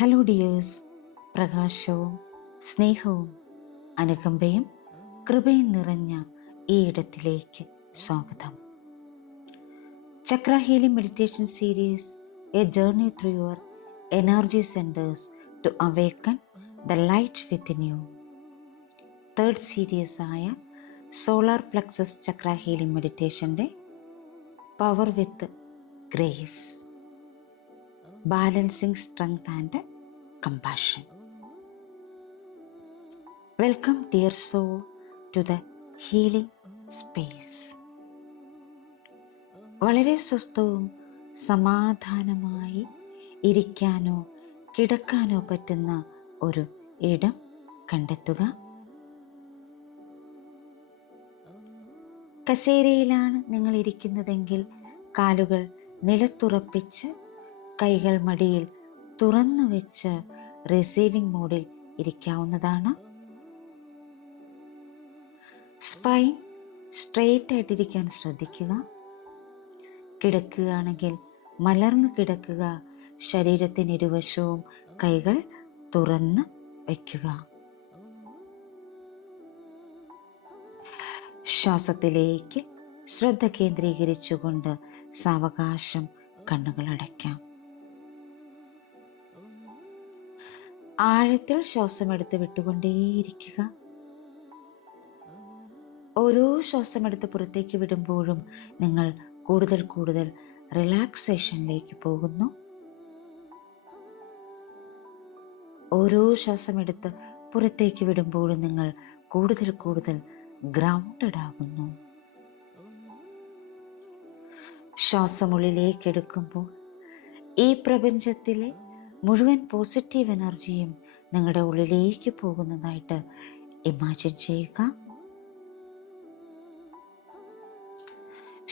Hello dears, പ്രകാശവും സ്നേഹവും അനുകമ്പയും കൃപയും നിറഞ്ഞ ഈ ഇടത്തിലേക്ക് സ്വാഗതം. Chakra healing meditation series, a journey through your energy centres to awaken the light within you. Third series ആയ സോളാർ പ്ലക്സസ് ചക്ര ഹീലിംഗ് മെഡിറ്റേഷൻ്റെ power with grace, balancing strength and compassion. Welcome dear soul to the healing space. വളരെ സ്വസ്ഥവും സമാധാനമായി ഇരിക്കാനോ കിടക്കാനോ പറ്റുന്ന ഒരു ഇടം കണ്ടെത്തുക. കസേരയിലാണ് നിങ്ങൾ ഇരിക്കുന്നതെങ്കിൽ കാലുകൾ നിലത്തുറപ്പിച്ച് കൈകൾ മടിയിൽ തുറന്നു വെച്ച് റിസീവിംഗ് മോഡിൽ ഇരിക്കാവുന്നതാണ്. സ്പൈൻ സ്ട്രെയിറ്റ് ആയിട്ടിരിക്കാൻ ശ്രദ്ധിക്കുക. കിടക്കുകയാണെങ്കിൽ മലർന്നു കിടക്കുക. ശരീരത്തിന് ഇരുവശവും കൈകൾ തുറന്ന് വയ്ക്കുക. ശ്വാസത്തിലേക്ക് ശ്രദ്ധ കേന്ദ്രീകരിച്ചുകൊണ്ട് സാവകാശം കണ്ണുകൾ അടയ്ക്കാം. ആഴത്തിൽ ശ്വാസമെടുത്ത് വിട്ടുകൊണ്ടേയിരിക്കുക. ഓരോ ശ്വാസമെടുത്ത് പുറത്തേക്ക് വിടുമ്പോഴും നിങ്ങൾ കൂടുതൽ കൂടുതൽ റിലാക്സേഷനിലേക്ക് പോകുന്നു. ഓരോ ശ്വാസമെടുത്ത് പുറത്തേക്ക് വിടുമ്പോഴും നിങ്ങൾ കൂടുതൽ കൂടുതൽ ഗ്രൗണ്ടഡ് ആകുന്നു. ശ്വാസമുള്ളിലേക്ക് എടുക്കുമ്പോൾ ഈ പ്രപഞ്ചത്തിലെ മുഴുവൻ പോസിറ്റീവ് എനർജിയും നിങ്ങളുടെ ഉള്ളിലേക്ക് പോകുന്നതായിട്ട് ഇമാജിൻ ചെയ്യുക.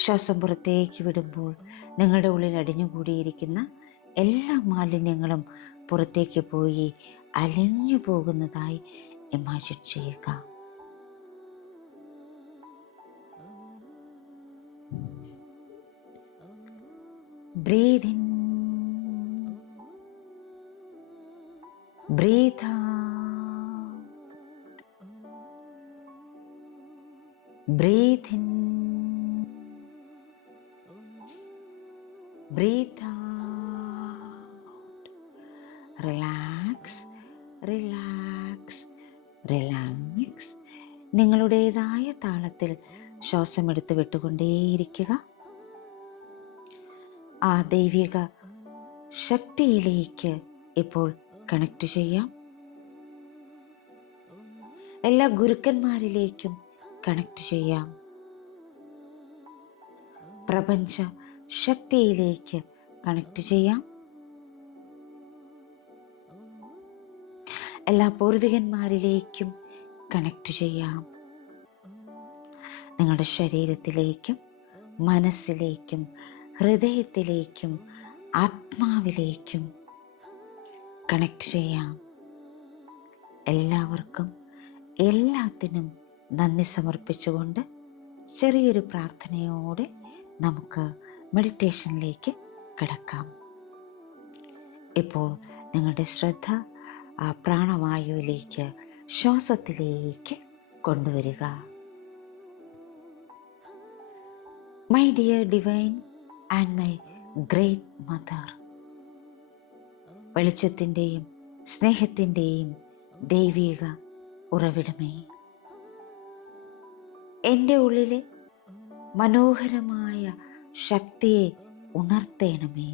ശ്വാസം പുറത്തേക്ക് വിടുമ്പോൾ നിങ്ങളുടെ ഉള്ളിൽ അടിഞ്ഞുകൂടിയിരിക്കുന്ന എല്ലാ മാലിന്യങ്ങളും പുറത്തേക്ക് പോയി അലിഞ്ഞു പോകുന്നതായി ഇമാജിൻ ചെയ്യുക. Breathe in, breathe out, breathe in, breathe out. Relax, relax, relax. നിങ്ങളുടേതായ താളത്തിൽ ശ്വാസമെടുത്ത് വിട്ടുകൊണ്ടേയിരിക്കുക. ആ ദൈവിക ശക്തിയിലേക്ക് ഇപ്പോൾ കണക്ട് ചെയ്യാം. എല്ലാ ഗുരുക്കന്മാരിലേക്കും കണക്ട് ചെയ്യാം. പ്രപഞ്ച ശക്തിയിലേക്ക് കണക്ട് ചെയ്യാം. എല്ലാ പൂർവികന്മാരിലേക്കും കണക്ട് ചെയ്യാം. നിങ്ങളുടെ ശരീരത്തിലേക്കും മനസ്സിലേക്കും ഹൃദയത്തിലേക്കും ആത്മാവിലേക്കും കണക്ട് ചെയ്യാം. എല്ലാവർക്കും എല്ലാത്തിനും നന്ദി സമർപ്പിച്ചുകൊണ്ട് ചെറിയൊരു പ്രാർത്ഥനയോടെ നമുക്ക് മെഡിറ്റേഷനിലേക്ക് കിടക്കാം. ഇപ്പോൾ നിങ്ങളുടെ ശ്രദ്ധ ആ പ്രാണവായുവിലേക്ക്, ശ്വാസത്തിലേക്ക് കൊണ്ടുവരിക. My dear divine and my great mother, വെളിച്ചത്തിൻ്റെയും സ്നേഹത്തിൻ്റെയും ദൈവിക ഉറവിടമേ, എൻ്റെ ഉള്ളിലെ മനോഹരമായ ശക്തിയെ ഉണർത്തേണമേ.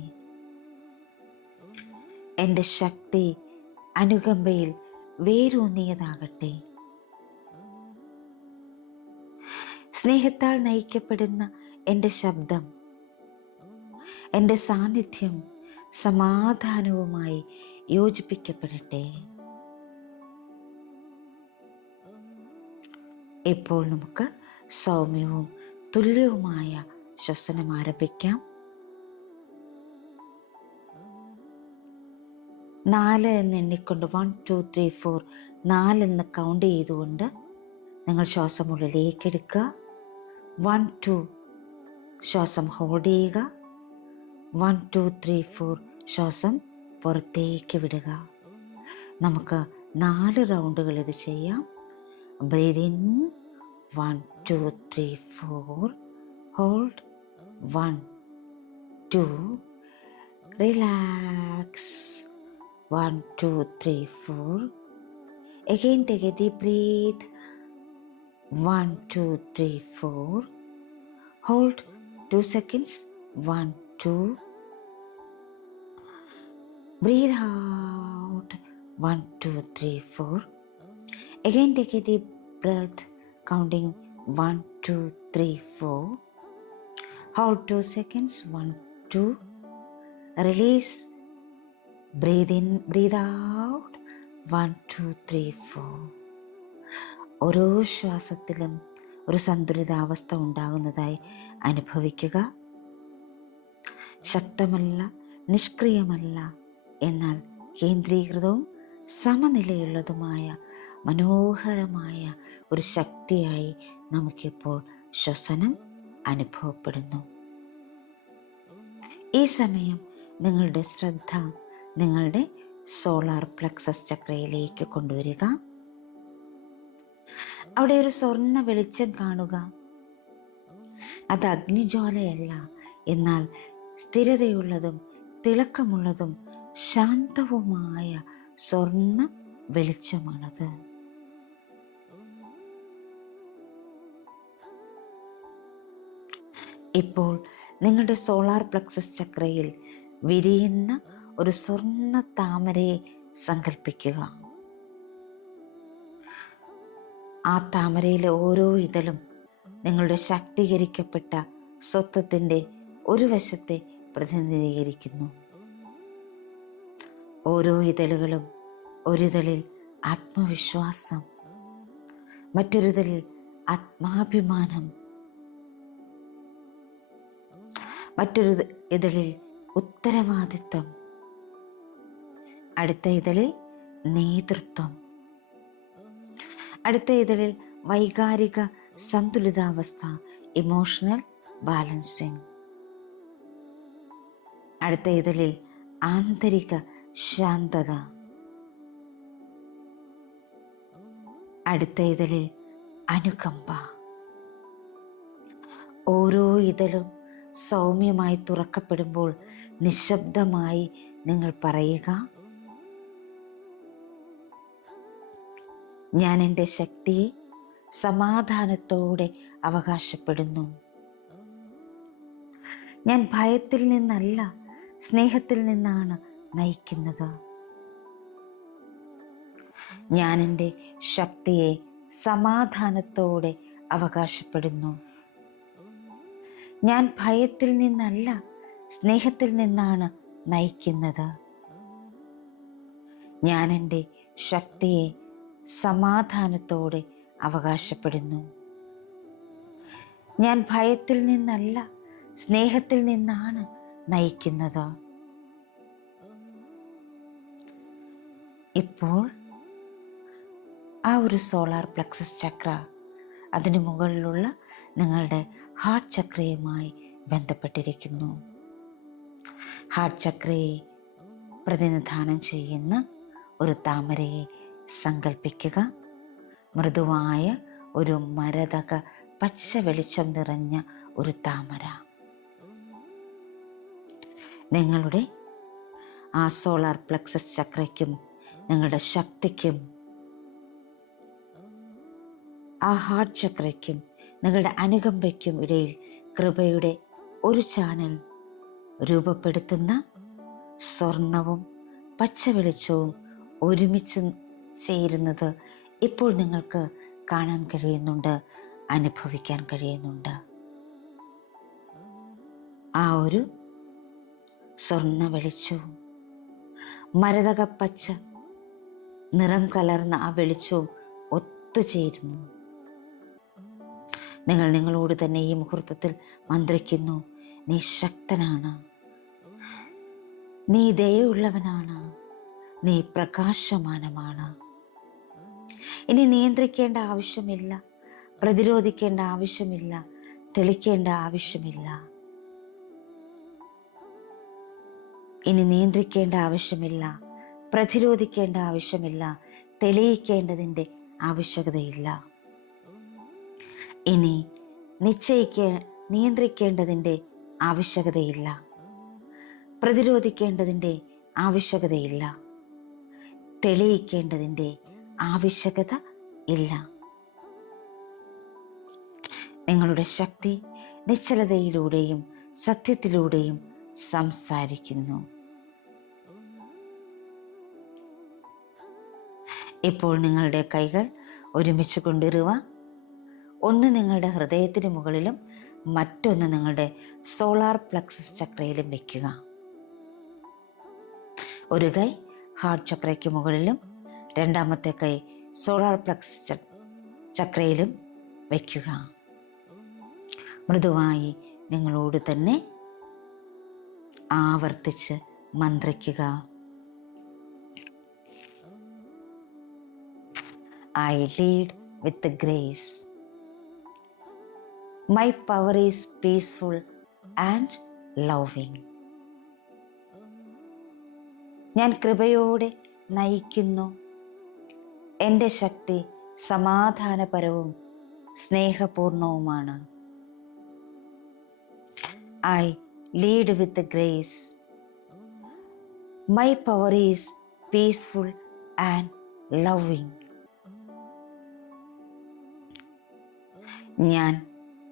എൻ്റെ ശക്തി അനുകമ്പയിൽ വേരൂന്നിയതാകട്ടെ. സ്നേഹത്താൽ നയിക്കപ്പെടുന്ന എൻ്റെ ശബ്ദം, എൻ്റെ സാന്നിധ്യം സമാധാനവുമായി യോജിപ്പിക്കപ്പെടട്ടെ. ഇപ്പോൾ നമുക്ക് സൗമ്യവും തുല്യവുമായ ശ്വസനം ആരംഭിക്കാം. 4 എന്ന് എണ്ണിക്കൊണ്ട് 1 2 3 4 4 എന്ന് കൗണ്ട് ചെയ്തുകൊണ്ട് നിങ്ങൾ ശ്വാസം ഉള്ളിലേക്ക് എടുക്കുക. 1 2 ശ്വാസം ഹോൾഡ് ചെയ്യുക. 1 2 3 4 ശ്വാസം പുറത്തേക്ക് വിടുക. നമുക്ക് 4 റൗണ്ടുകൾ ഇത് ചെയ്യാം. Breathe in 1 2 3 4, hold 1 2, relax 1 2 3 4. Again take a deep breath 1 2 3 4, hold 2 seconds 1 2, breathe out 1 2 3 4. Again take a deep breath counting 1 2 3 4, hold 2 seconds 1 2, release, breathe in, breathe out 1 2 3 4. ഓരോ ശ്വാസത്തിലും ഒരു സന്തുലിതാവസ്ഥ ഉണ്ടാകുന്നതായി അനുഭവിക്കുക. ശക്തമല്ല, നിഷ്ക്രിയമല്ല, എന്നാൽ കേന്ദ്രീകൃതവും സമനിലയുള്ളതുമായ മനോഹരമായ ഒരു ശക്തിയായി നമുക്കിപ്പോൾ ശ്വസനം അനുഭവപ്പെടുന്നു. ഈ സമയം നിങ്ങളുടെ ശ്രദ്ധ നിങ്ങളുടെ സോളാർ പ്ലക്സസ് ചക്രയിലേക്ക് കൊണ്ടുവരിക. അവിടെ ഒരു സ്വർണ്ണ വെളിച്ചം കാണുക. അത് അഗ്നിജ്വാലയല്ല, എന്നാൽ സ്ഥിരതയുള്ളതും തിളക്കമുള്ളതും ശാന്തവുമായ സ്വർണ്ണ വെളിച്ചമാണത്. ഇപ്പോൾ നിങ്ങളുടെ സോളാർ പ്ലക്സസ് ചക്രയിൽ വിരിയുന്ന ഒരു സ്വർണ്ണ താമരയെ സങ്കല്പിക്കുക. ആ താമരയിലെ ഓരോ ഇതളും നിങ്ങളുടെ ശാക്തീകരിക്കപ്പെട്ട സ്വത്വത്തിൻ്റെ ഒരു വശത്തെ പ്രതിനിധീകരിക്കുന്നു. ഓരോ ഇതളുകളും ഒരിതളിൽ ആത്മവിശ്വാസം, മറ്റൊരിതളിൽ ആത്മാഭിമാനം, മറ്റൊരു ഇതളിൽ ഉത്തരവാദിത്വം, അടുത്ത ഇതളിൽ നേതൃത്വം, അടുത്ത ഇതളിൽ വൈകാരിക സന്തുലിതാവസ്ഥ, ഇമോഷണൽ ബാലൻസിങ്, അടുത്ത ഇതളിൽ ആന്തരിക ശാന്തത, അടുത്ത ഇതളിൽ അനുകമ്പ. ഓരോ ഇതളും സൗമ്യമായി തുറക്കപ്പെടുമ്പോൾ നിശബ്ദമായി നിങ്ങൾ പറയുക, ഞാൻ എൻ്റെ ശക്തിയെ സമാധാനത്തോടെ അവകാശപ്പെടുന്നു. ഞാൻ ഭയത്തിൽ നിന്നല്ല, സ്നേഹത്തിൽ നിന്നാണ് നയിക്കുന്നത്. ഞാൻ എൻ്റെ ശക്തിയെ സമാധാനത്തോടെ അവകാശപ്പെടുന്നു. ഞാൻ ഭയത്തിൽ നിന്നല്ല, സ്നേഹത്തിൽ നിന്നാണ് നയിക്കുന്നത്. ഞാൻ എൻ്റെ ശക്തിയെ സമാധാനത്തോടെ അവകാശപ്പെടുന്നു. ഞാൻ ഭയത്തിൽ നിന്നല്ല, സ്നേഹത്തിൽ നിന്നാണ് നയിക്കുന്നത്. ഇപ്പോൾ ആ ഒരു സോളാർ പ്ലക്സസ് ചക്ര അതിനു മുകളിലുള്ള നിങ്ങളുടെ ഹാർട്ട് ചക്രയുമായി ബന്ധപ്പെട്ടിരിക്കുന്നു. ഹാർട്ട് ചക്രയെ പ്രതിനിധാനം ചെയ്യുന്ന ഒരു താമരയെ സങ്കല്പിക്കുക. മൃദുവായ ഒരു മരതക പച്ച വെളിച്ചം നിറഞ്ഞ ഒരു താമര. നിങ്ങളുടെ ആ സോളാർ പ്ലക്സസ് ചക്രയ്ക്കും നിങ്ങളുടെ ശക്തിക്കും ആ ഹാർട്ട് ചക്രയ്ക്കും നിങ്ങളുടെ അനുകമ്പയ്ക്കും ഇടയിൽ കൃപയുടെ ഒരു ചാനൽ രൂപപ്പെടുത്തുന്ന സ്വർണവും പച്ച വെളിച്ചവും ഒരുമിച്ച് ചേരുന്നത് ഇപ്പോൾ നിങ്ങൾക്ക് കാണാൻ കഴിയുന്നുണ്ട്, അനുഭവിക്കാൻ കഴിയുന്നുണ്ട്. ആ ഒരു സ്വർണ്ണ വെളിച്ചവും മരതക പച്ച നിറം കലർന്ന ആ വെളിച്ചവും ഒത്തുചേരുന്നു. നിങ്ങൾ നിങ്ങളോട് തന്നെ ഈ മുഹൂർത്തത്തിൽ മന്ത്രിക്കുന്നു, നീ ശക്തനാണ്, നീ ദയയുള്ളവനാണ്, നീ പ്രകാശമാനമാണ്. ഇനി നിയന്ത്രിക്കേണ്ട ആവശ്യമില്ല, പ്രതിരോധിക്കേണ്ട ആവശ്യമില്ല, തെളിക്കേണ്ട ആവശ്യമില്ല. ഇനി നിയന്ത്രിക്കേണ്ട ആവശ്യമില്ല, പ്രതിരോധിക്കേണ്ട ആവശ്യമില്ല, തെളിയിക്കേണ്ടതിൻ്റെ ആവശ്യകതയില്ല. ഇനി നിയന്ത്രിക്കേണ്ടതിൻ്റെ ആവശ്യകതയില്ല, പ്രതിരോധിക്കേണ്ടതിൻ്റെ ആവശ്യകതയില്ല, തെളിയിക്കേണ്ടതിൻ്റെ ആവശ്യകത ഇല്ല. നിങ്ങളുടെ ശക്തി നിശ്ചലതയിലൂടെയും സത്യത്തിലൂടെയും സംസാരിക്കുന്നു. ഇപ്പോൾ നിങ്ങളുടെ കൈകൾ ഒരുമിച്ച് കൊണ്ടിരുക. ഒന്ന് നിങ്ങളുടെ ഹൃദയത്തിന് മുകളിലും മറ്റൊന്ന് നിങ്ങളുടെ സോളാർ പ്ലക്സസ് ചക്രയിലും വയ്ക്കുക. ഒരു കൈ ഹാർട്ട് ചക്രയ്ക്ക് മുകളിലും രണ്ടാമത്തെ കൈ സോളാർ പ്ലക്സസ് ചക്രയിലും വയ്ക്കുക. മൃദുവായി നിങ്ങളോട് തന്നെ ആവർത്തിച്ച് മന്ത്രിക്കുക. I lead with grace. My power is peaceful and loving. ഞാൻ കൃപയോടെ നയിക്കുന്നു. എൻ്റെ ശക്തി സമാധാനപരവും സ്നേഹപൂർണവുമാണ്. I lead with grace. My power is peaceful and loving. ഞാൻ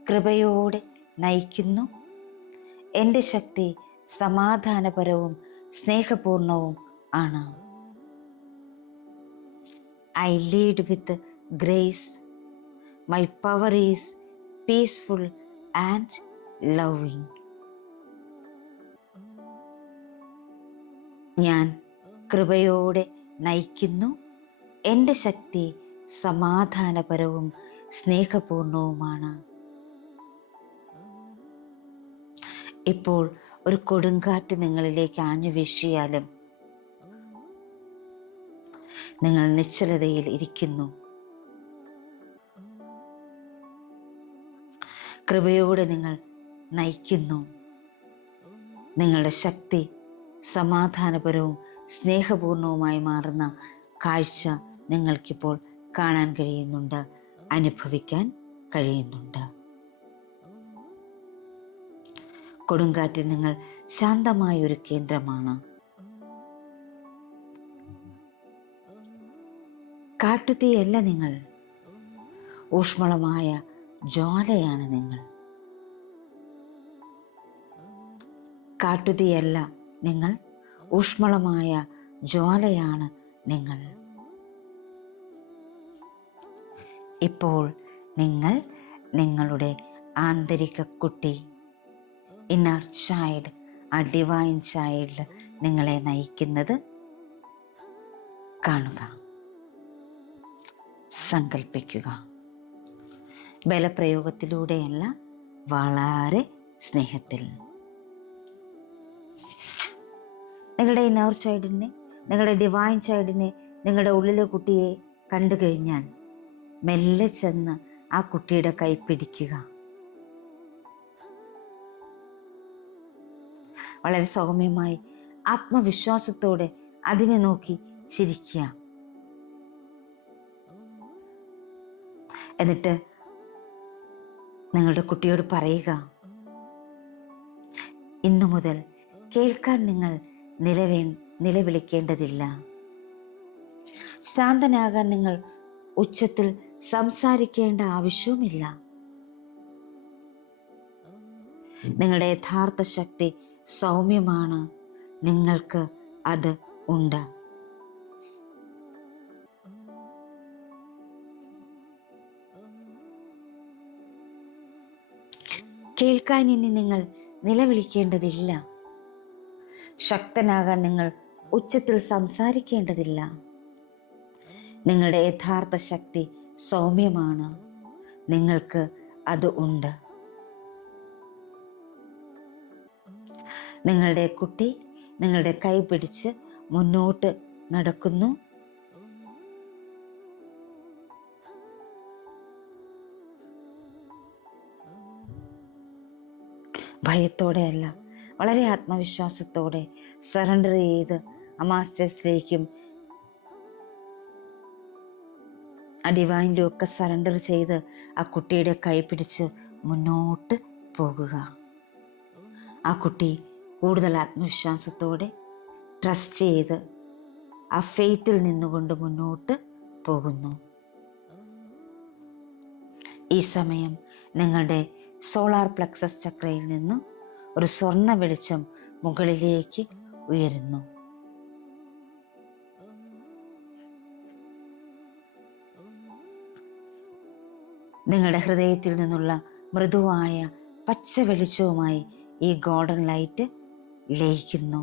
കൃപയോടെ നയിക്കുന്നു. എൻ്റെ ശക്തി സമാധാനപരവും സ്നേഹപൂർണവും ആണ്. I lead with grace. My power is peaceful and loving. ഞാൻ കൃപയോടെ നയിക്കുന്നു. എൻ്റെ ശക്തി സമാധാനപരവും സ്നേഹപൂർണവുമാണ്. ഇപ്പോൾ ഒരു കൊടുങ്കാറ്റ് നിങ്ങളിലേക്ക് ആഞ്ഞു വീശിയാലും നിങ്ങൾ നിശ്ചലതയിൽ ഇരിക്കുന്നു. കൃപയോടെ നിങ്ങൾ നയിക്കുന്നു. നിങ്ങളുടെ ശക്തി സമാധാനപരവും സ്നേഹപൂർണവുമായി മാറുന്ന കാഴ്ച നിങ്ങൾക്കിപ്പോൾ കാണാൻ കഴിയുന്നുണ്ട്, അനുഭവിക്കാൻ കഴിയുന്നുണ്ട്. കൊടുങ്കാറ്റിൽ നിങ്ങൾ ശാന്തമായൊരു കേന്ദ്രമാണ്. കാട്ടുതീയല്ല നിങ്ങൾ, ഊഷ്മളമായ ജ്വാലയാണ് നിങ്ങൾ. കാട്ടുതീയല്ല നിങ്ങൾ, ഊഷ്മളമായ ജ്വാലയാണ് നിങ്ങൾ. ഇപ്പോൾ നിങ്ങൾ നിങ്ങളുടെ ആന്തരിക കുട്ടി, ഇന്നർ ചൈൽഡ്, ആ ഡിവൈൻ ചൈൽഡ് നിങ്ങളെ നയിക്കുന്നത് കാണുക, സങ്കല്പിക്കുക. ബലപ്രയോഗത്തിലൂടെയല്ല, വളരെ സ്നേഹത്തിൽ. നിങ്ങളുടെ ഇന്നർ ചൈൽഡിനെ, നിങ്ങളുടെ ഡിവൈൻ ചൈൽഡിനെ, നിങ്ങളുടെ ഉള്ളിലെ കുട്ടിയെ കണ്ടു കഴിഞ്ഞാൽ മെല്ലെ ചെന്ന് ആ കുട്ടിയുടെ കൈ പിടിക്കുക. വളരെ സൗമ്യമായി ആത്മവിശ്വാസത്തോടെ അതിനെ നോക്കി ചിരിക്കുക. എന്നിട്ട് നിങ്ങളുടെ കുട്ടിയോട് പറയുക, ഇന്നു മുതൽ കേൾക്കാൻ നിങ്ങൾ നിലവിളിക്കേണ്ടതില്ല. ശാന്തനാകാൻ നിങ്ങൾ ഉച്ചത്തിൽ സംസാരിക്കേണ്ട ആവശ്യവുമില്ല. നിങ്ങളുടെ യഥാർത്ഥ ശക്തി സൗമ്യമാണ്. നിങ്ങൾക്ക് അത് ഉണ്ട്. കേൾക്കാൻ ഇനി നിങ്ങൾ നിലവിളിക്കേണ്ടതില്ല. ശക്തനാകാൻ നിങ്ങൾ ഉച്ചത്തിൽ സംസാരിക്കേണ്ടതില്ല. നിങ്ങളുടെ യഥാർത്ഥ ശക്തി സൗമ്യമാണ്. നിങ്ങൾക്ക് അത് ഉണ്ട്. നിങ്ങളുടെ കുട്ടി നിങ്ങളുടെ കൈ പിടിച്ച് മുന്നോട്ട് നടക്കുന്നു. ഭയത്തോടെയല്ല, വളരെ ആത്മവിശ്വാസത്തോടെ സറണ്ടർ ചെയ്ത് ആ മാസ്റ്റേഴ്സിലേക്കും ആ ഡിവൈനിലും ഒക്കെ സറണ്ടർ ചെയ്ത് ആ കുട്ടിയുടെ കൈ പിടിച്ച് മുന്നോട്ട് പോകുക. ആ കുട്ടി കൂടുതൽ ആത്മവിശ്വാസത്തോടെ ട്രസ്റ്റ് ചെയ്ത് ആ ഫെയ്ത്തിൽ നിന്നുകൊണ്ട് മുന്നോട്ട് പോകുന്നു. ഈ സമയം നിങ്ങളുടെ സോളാർ പ്ലക്സസ് ചക്രയിൽ നിന്ന് ഒരു സ്വർണ്ണ വെളിച്ചം മുകളിലേക്ക് ഉയരുന്നു. നിങ്ങളുടെ ഹൃദയത്തിൽ നിന്നുള്ള മൃദുവായ പച്ച വെളിച്ചവുമായി ഈ ഗോൾഡൻ ലൈറ്റ് ലയിക്കുന്നു.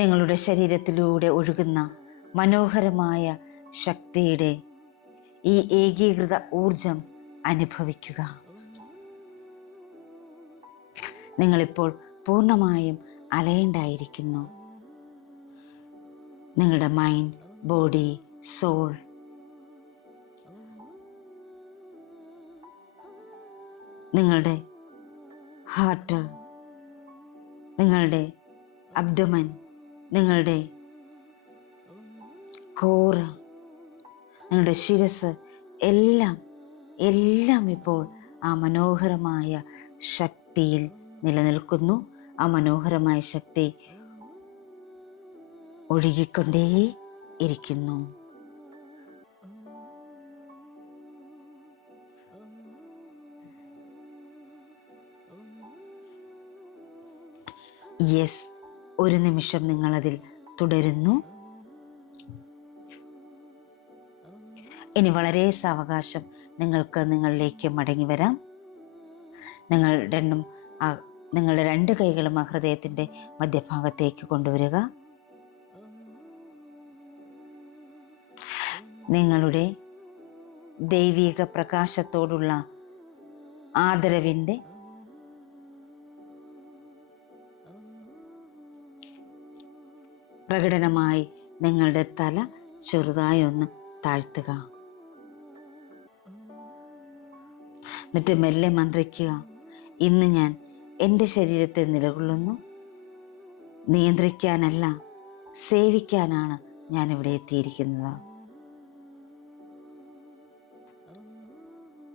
നിങ്ങളുടെ ശരീരത്തിലൂടെ ഒഴുകുന്ന മനോഹരമായ ശക്തിയുടെ ഈ ഏകീകൃത ഊർജം അനുഭവിക്കുക. നിങ്ങളിപ്പോൾ പൂർണ്ണമായും അലൈൻഡായിരിക്കുന്നു. നിങ്ങളുടെ മൈൻഡ്, ബോഡി, സോൾ നിങ്ങളുടെ ഹാർട്ട്, നിങ്ങളുടെ അബ്ഡമൻ, നിങ്ങളുടെ കോറ്, നിങ്ങളുടെ ശിരസ് എല്ലാം ഇപ്പോൾ ആ മനോഹരമായ ശക്തിയിൽ നിലനിൽക്കുന്നു. ആ മനോഹരമായ ശക്തി ഒഴുകിക്കൊണ്ടേ ഇരിക്കുന്നു. യെസ്, ഒരു നിമിഷം നിങ്ങളതിൽ തുടരുന്നു. ഇനി വളരെ സാവകാശം നിങ്ങൾക്ക് നിങ്ങളിലേക്ക് മടങ്ങി വരാം. നിങ്ങളുടെ രണ്ട് കൈകളും ആ ഹൃദയത്തിൻ്റെ മധ്യഭാഗത്തേക്ക് കൊണ്ടുവരിക. നിങ്ങളുടെ ദൈവിക പ്രകാശത്തോടുള്ള ആദരവിൻ്റെ പ്രകടനമായി നിങ്ങളുടെ തല ചെറുതായി ഒന്ന് താഴ്ത്തുക. എന്നിട്ട് മെല്ലെ മന്ത്രിക്കുക. ഇന്ന് ഞാൻ എൻ്റെ ശരീരത്തെ നിലകൊള്ളുന്നു. നിയന്ത്രിക്കാനല്ല, സേവിക്കാനാണ് ഞാനിവിടെ എത്തിയിരിക്കുന്നത്.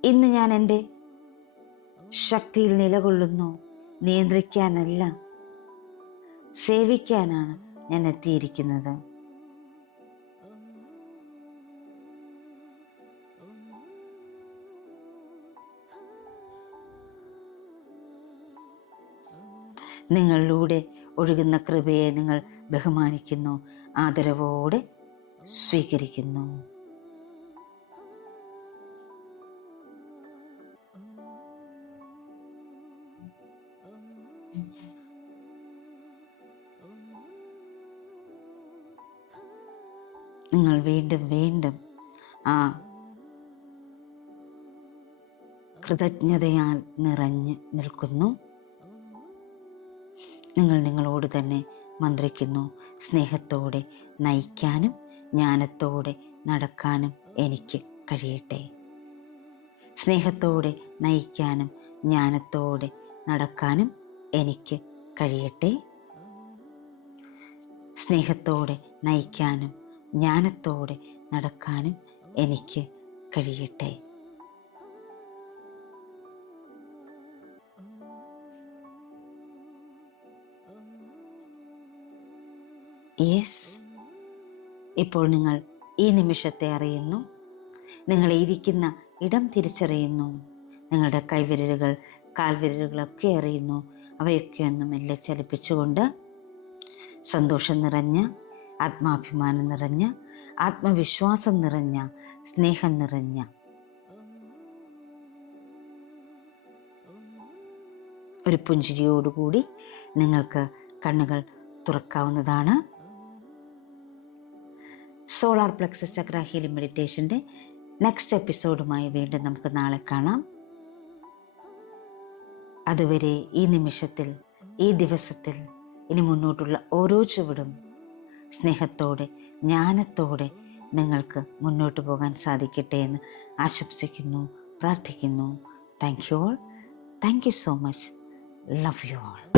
ഇന്ന് ഞാൻ എൻ്റെ ശക്തിയിൽ നിലകൊള്ളുന്നു. നിയന്ത്രിക്കാനല്ല, സേവിക്കാനാണ് ഞാൻ എത്തിയിരിക്കുന്നത്. നിങ്ങളിലൂടെ ഒഴുകുന്ന കൃപയെ നിങ്ങൾ ബഹുമാനിക്കുന്നു, ആദരവോടെ സ്വീകരിക്കുന്നു. നിങ്ങൾ വീണ്ടും വീണ്ടും ആ കൃതജ്ഞതയാൽ നിറഞ്ഞ് നിൽക്കുന്നു. നിങ്ങൾ നിങ്ങളോട് തന്നെ മന്ത്രിക്കുന്നു. സ്നേഹത്തോടെ നയിക്കാനും ജ്ഞാനത്തോടെ നടക്കാനും എനിക്ക് കഴിയട്ടെ. സ്നേഹത്തോടെ നയിക്കാനും ജ്ഞാനത്തോടെ നടക്കാനും എനിക്ക് കഴിയട്ടെ. സ്നേഹത്തോടെ നയിക്കാനും ജ്ഞാനത്തോടെ നടക്കാനും എനിക്ക് കഴിയട്ടെ. യെസ്, ഇപ്പോൾ നിങ്ങൾ ഈ നിമിഷത്തെ അറിയുന്നു. നിങ്ങൾ ഇരിക്കുന്ന ഇടം തിരിച്ചറിയുന്നു. നിങ്ങളുടെ കൈവിരലുകൾ, കാൽവിരലുകളൊക്കെ അറിയുന്നു. അവയൊക്കെ ഒന്ന് മെല്ലെ ചലിപ്പിച്ചുകൊണ്ട് സന്തോഷം നിറഞ്ഞ, ആത്മാഭിമാനം നിറഞ്ഞ, ആത്മവിശ്വാസം നിറഞ്ഞ, സ്നേഹം നിറഞ്ഞ ഒരു പുഞ്ചിരിയോടുകൂടി നിങ്ങൾക്ക് കണ്ണുകൾ തുറക്കാവുന്നതാണ്. Solar plexus chakra healing മെഡിറ്റേഷൻ്റെ next എപ്പിസോഡുമായി വീണ്ടും നമുക്ക് നാളെ കാണാം. അതുവരെ ഈ നിമിഷത്തിൽ, ഈ ദിവസത്തിൽ, ഇനി മുന്നോട്ടുള്ള ഓരോ ചുവടും സ്നേഹത്തോടെ, ജ്ഞാനത്തോടെ നിങ്ങൾക്ക് മുന്നോട്ട് പോകാൻ സാധിക്കട്ടെ എന്ന് ആശംസിക്കുന്നു, പ്രാർത്ഥിക്കുന്നു. Thank you all. Thank you so much. Love you all.